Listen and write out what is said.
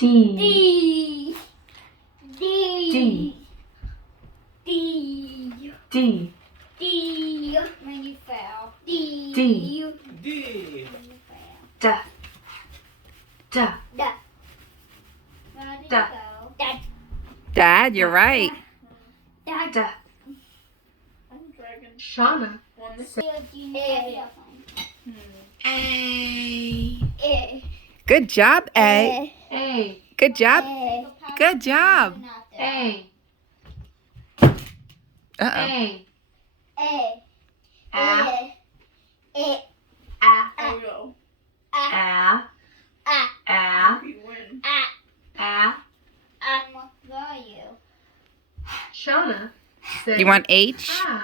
D. D. D. D. D. D. D. When you fell. D. D. D. When you fell. D. D. Da. Where did Da. you go? Da. Dad, you're right. Da. D. I'm dragging Shauna. one this A. A. Good job, A. A. Good job. A. Good job. A. Uh-oh. A. A. A. A. A. There we go. A. A. A. You win. A. What are you? Shauna. You want H? Ah.